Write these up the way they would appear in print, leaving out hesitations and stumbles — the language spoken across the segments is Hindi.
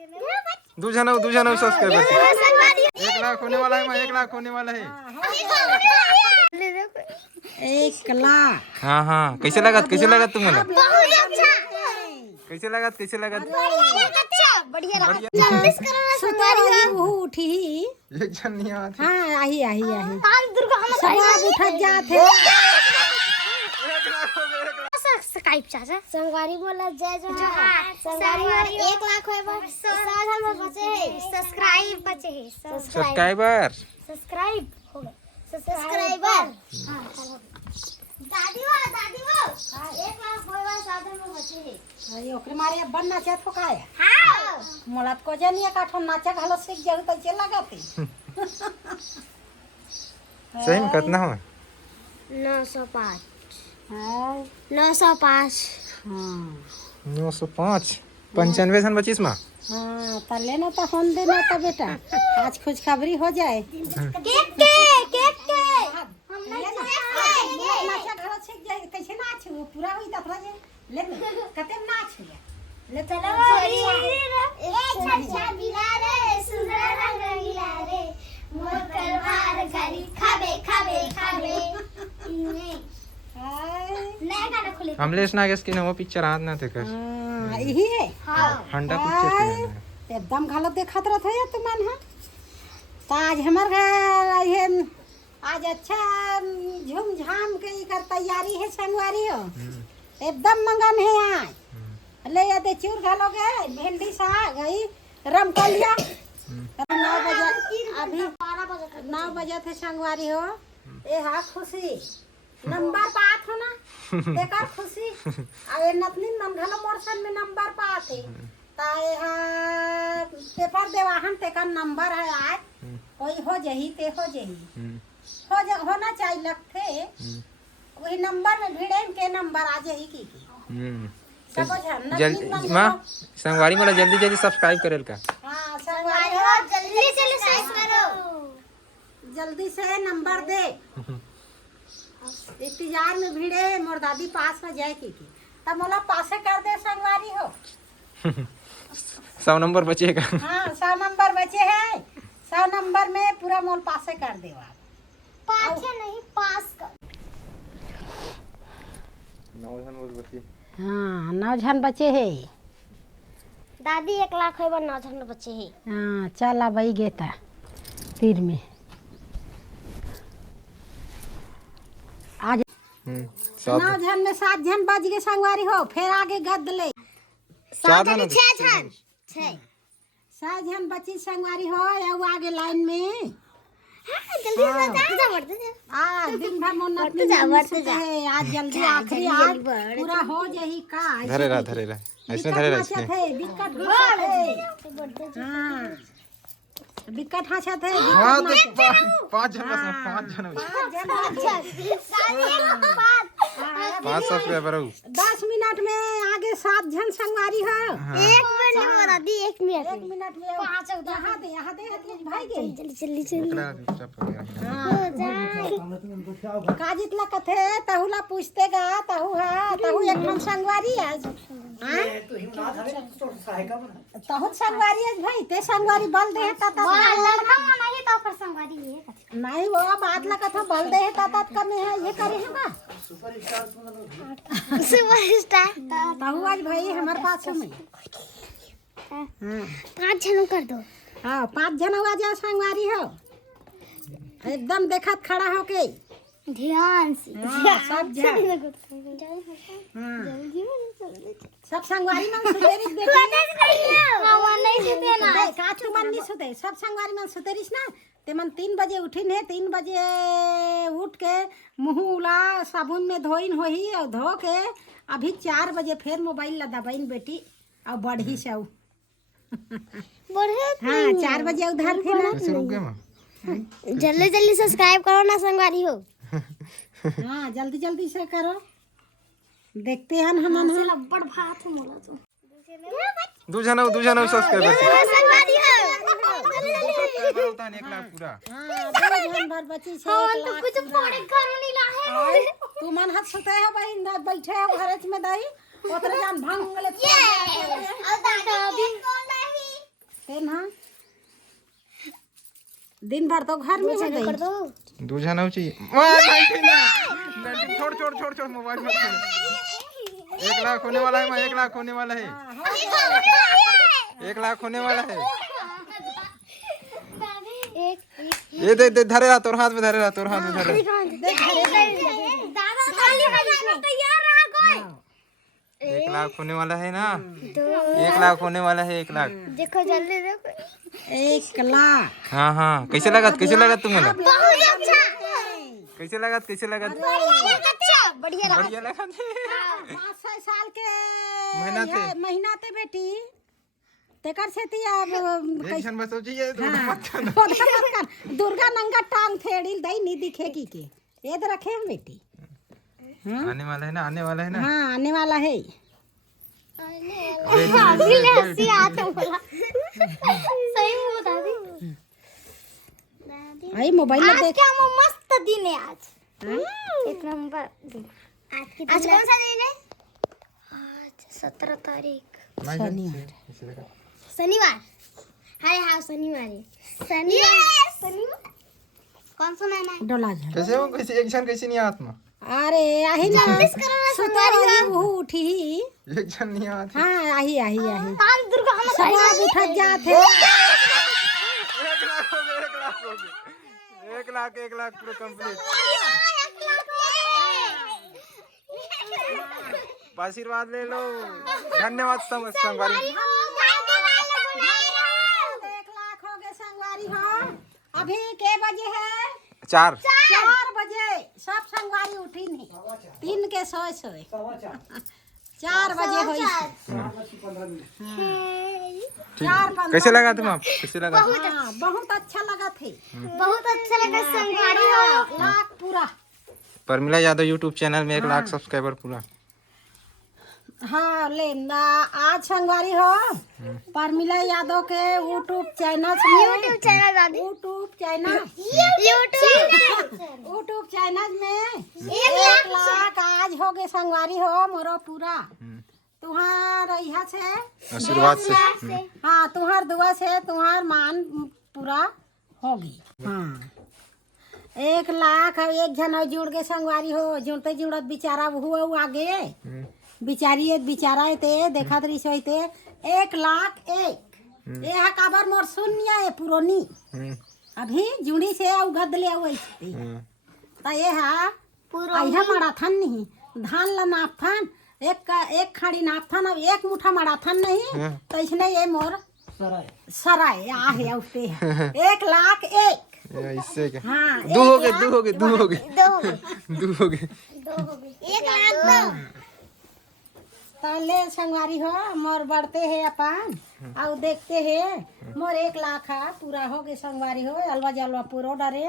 दू सब्सक्राइबर 1 लाख होने वाला है। 1 लाख होने वाला है। 1 लाख। हाँ कैसे लगा तुम्हारा? कैसे लगा? बढ़िया उठी एक जन नहीं आती। हाँ आई उठा जाते। सब्सक्राइब चाचा संगवारी बोला जय जोहार। संगवारी 1 लाख होए बस साधन में बचे है सब्सक्राइब सब्सक्राइबर हो गए सब्सक्राइबर। दादी वो 1 लाख होए बस साधन में बचे है। अरे ओकरे मारे बन नाचे तो काय हां मोला को जनिया काठो नाचे घलो सीख जाऊ तो चल लगाते। सही में कितना हो? 905 हां 905 905 95 सन 25 में। हाँ तो लेना तो हम देना तो बेटा आज कुछ खबरी हो जाए। केक हम नाचा घरो सीख जाए कैसे नाच वो पूरा होई तफरा जे ले कते नाच हो ले चलो एक छछा बिला रे सुंदर रंग रंगीला रे मोर तलवार घरी खाबे नया गाना खुले कमलेश नागेश की वो पिक्चर आज ना थे कर। हां यही है। हां हंडा पिक्चर एकदम गलत देखत रहत है तुम मन। हां तो आज हमर घर ये आज अच्छा झूम झाम के कर तैयारी है संगवारी हो। एकदम मंगन है आज ले आते चूर घालोगे भिंडी साग गई रमकलिया 9 बजे अभी 9 बजे थे संगवारी हो। ए हा खुशी नंबर पात हो ना देखा खुशी अरे नतनी मन घलो मोरसन में नंबर पात है ताए हा पेपर देवाहन ते का नंबर है आज कोई हो जही ते हो जही होना चाहिए लगते वही नंबर में भिड़े के नंबर आ जाही की जल्दी मां संगवारी मोला जल्दी सब्सक्राइब करेल का। हां संगवारी हो जल्दी सब्सक्राइब करो जल्दी से नंबर दे। इंतजार में भिड़े मोर दादी पास में जाए की तब मोला पासे कर दे संगवारी हो। 100 नंबर बचेगा। हां 100 नंबर बचे हैं 100 नंबर में पूरा मोल पासे कर देवा। पाछे नहीं पास कर 9 जन बचे। हाँ 9 जन बचे है। दादी 1 लाख होए 9 जन बचे है। हाँ चल भाई गेता तीर में आज 9 जन में 7 जन बच गए संगवारी हो। फिर आगे गद ले 7 जन 6 जन 6 जन बची संगवारी हो या आगे लाइन में। हां जल्दी से जा बढ़ते जा आज दिन भर मोनत में जा आज जल्दी आखिरी आज पूरा हो जाही का धरे रहा ऐसे धरे रहा इसने विकट है। हां विकट हासा थे। हां तो 5 जन बस 5 जन 5 सब्सक्राइबर हो। 10 मिनट में आगे 7 जन संगवारी हो। 1 मिनट में दादी 1 मिनट 1 मिनट में 5 यहाँ दे भाई गई जल्दी का जितला कथे तहुला पूछते गा तहु है तहु एक हम संगवारी आज तहु संगवारी आज भाई ते संगवारी बल दे ता नहीं तो पर संगवारी है नहीं वो बात ला कथा बल दे ता कमे है ये करे है बा सुपरस्टार तहु आज भाई हमारे पास में। हां 5 जन कर दो। हाँ 5 जन आ जाओ संगवारी हो एकदम देखत खड़ा होके ध्यान से सब जन जल्दी सब संगवारी मन सुतेरिस देखी हवा नहीं सुते ना का तू मन नहीं सुते सब संगवारी मन सुतेरिस ना ते मन 3 बजे उठिन है 3 बजे उठ के मुंह उला साबुन में धोइन होही और धो के अभी 4 बजे फिर मोबाइल ला दबाइन बेटी और बढ़ी से बढ़े। हाँ 4 बजे उधर थे ना ऐसे रुक गए मां। जल्दी सब्सक्राइब करो ना संगवारी हो। हाँ जल्दी से करो देखते हैं हम लब्बड़ भात मोला तो दू जन सब्सक्राइबर संगवारी हो होता है 1 लाख पूरा। हां 2 जन भर बची छे हां तो कुछ पड़े करो नहीं लाहे तू मन हाथ सुते है भाई ना बैठे हो घरच में दई ओतरे जान भंग ले और दादी को नहीं दिन भर तो घर में हो गई। दूजा ना चाहिए छोड़ छोड़ छोड़ छोड़ मोबाइल मत खेलो। 1 लाख होने वाला है, 1 लाख होने वाला है, 1 लाख होने वाला है। ये दे दे धरे रहा, तोर हाथ में धरे रहा, तोर हाथ में धरे। 1 लाख होने वाला है ना, 1 लाख होने वाला है, 1 लाख। देखो जल्दी देखो। 1 लाख। हाँ हाँ, कैसे लगा तुम्हें? बहुत अच्छा, कैसे लगा बहुत अच्छा, बढ़िया रहा। बढ़िया लगा। 5-6 साल के महीना थे बेटी तेकर से थी अब एक बस चाहिए दुर्गा नंगा टांग थेड़ी दई नहीं दिखेगी के ये तो रखे हम बेटी। आने वाला है ना, आने वाला है ना। हाँ आने वाला है। हंसी आता बोला सही में बता दी। भाई मोबाइल में देख। क्या मस्त दिन है आज। एक नंबर दिन। आज कौन सा दिन है? आज 17 तारीख शनिवार। हाय हाँ शनिवार है। शनिवार कौन सा महीना है? डोला कैसे हो? कैसे एक जन कैसे नहीं आत में? अरे आही ना वो उठी एक जन नहीं आत। हाँ आही आज दुर्गा हम सब उठत जाते। 1 लाख पूरा कंप्लीट। आशीर्वाद ले लो। धन्यवाद संगवारी। 1 लाख हो गए संगवारी। हाँ अभी के बजे है? 4 बजे सब संगवारी उठी नहीं। 3 के सोए 4 बजे हुई। 4-15 कैसे लगा तुम आप? कैसे लगा? हाँ बहुत अच्छा लगा थे। बहुत अच्छा लगा संगवारी हो। 1 लाख पूरा। परमिला यादव यूट्यूब चैनल में 1 लाख सब्सक्राइबर पूरा। हाँ ले आज संगवारी हो परमिला यादव के यूट्यूब चैनल में 1 लाख आज हो गए संगवारी हो मोरो पूरा। तुम्हार यहाँ से आशीर्वाद से। हाँ तुम्हार दुआ से तुम्हार मान पूरा होगी। हाँ 1 लाख अब एक जन जुड़ के संगवारी हो जुड़ते जुड़त बेचारा हुआ आगे बिचारी बिचारा ते देखा तरी सोते 1 लाख 1 ये काबर मोर शून्य है पुरोनी अभी जुड़ी से उगद ले आवई ता ये हा आइहा मराथन नहीं धान ला नापथन एक खाड़ी नापथन अब 1 मुठा मराथन नहीं तो इसने ये मोर सराय आ है उठते 1 लाख 1 इससे क्या? हाँ 2 हो गए 1 लाख। ले संगवारी हो मोर बढ़ते है अपन और देखते है मोर 1 लाख है पूरा हो गए संगवारी हो। अलवा जलवा पूरा डरे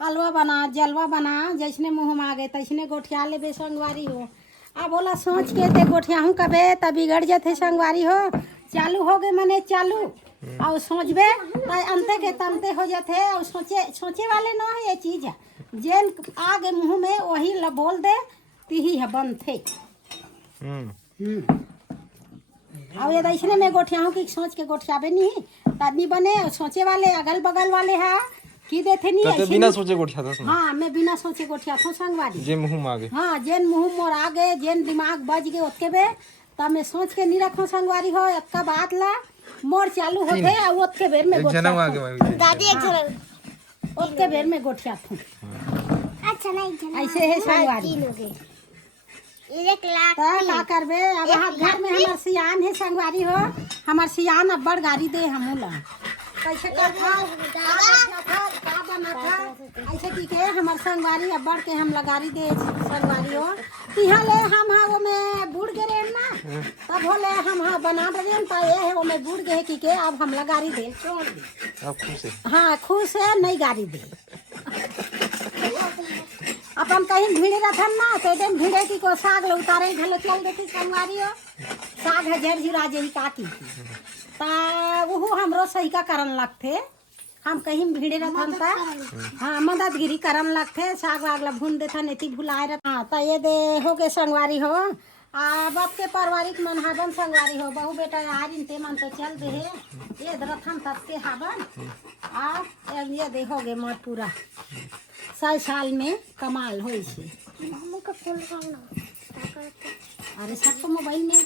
अलवा बना जलवा बना जैसने मुँह में आ गए तैसने गोठिया ले संगवारी हो। अब बोला सोच के ते गोठिया हूँ कबे तब बिगड़ जाते संगवारी हो। चालू हो गए मने चालू और सोचबे अंते के तंते हो जाते और सोचे वाले न है ये चीज है जेन आगे मुँह में वही ल बोल दे तिही है बंद थे। अब ये इसने में गोठिया हूँ कि सोच के गोठियाबे नहीं आदमी बने सोचे वाले अगल बगल वाले है की देते नहीं तो बिना सोचे गोठिया था। हाँ मैं बिना सोचे गोठिया था संगवारी जे मुँह में आ गए। हाँ जेन मुँह मोर आ गए जेन दिमाग बज गए उसके बे तब मैं सोच के नहीं रखो संगवारी हो एक का बात ला मोर चालू होते और उसके बेर में गोठिया उसके बेर में गोठिया थू। अच्छा नहीं ऐसे है संगवारी 1 लाख का करबे अब घर में हमार सियान है संगवारी हो हमार सियान अब्बड़ गाड़ी दे हमूला कैसे का बना था ऐसे की के हमार संगवारी अब्बड़ के हम लगारी दे संगवारी हो तिहा ले हम हा वो में बूढ़ गए ना तब होले हम हा बना दे ता ये है वो में बूढ़ गए की के अब हम लगारी दे छोड़ दे। अब खुश है। हाँ खुश है नहीं गाड़ी दे अपन कहीं भीड़ रहन ना तो दिन भीड़े की को साग लो उतारे घलो चल देती संगवारी हो साग है झरझुरा जही काटी ता वो हमरो सही का करन लगथे हम कहीं भीड़े रहन ता हाँ मददगिरी करन लगथे साग वाग ला भून देथन एती भुलाए रह। हाँ ता ये दे हो गए संगवारी हो बाप के पारिवारिक मन हाबन संगवारी हो बहु बेटा यार इनते मन तो चल दे ये रथम तत्ते हाबन ये देखोगे मत पूरा 100 साल में कमाल होई छे। अरे सब तो मोबाइल में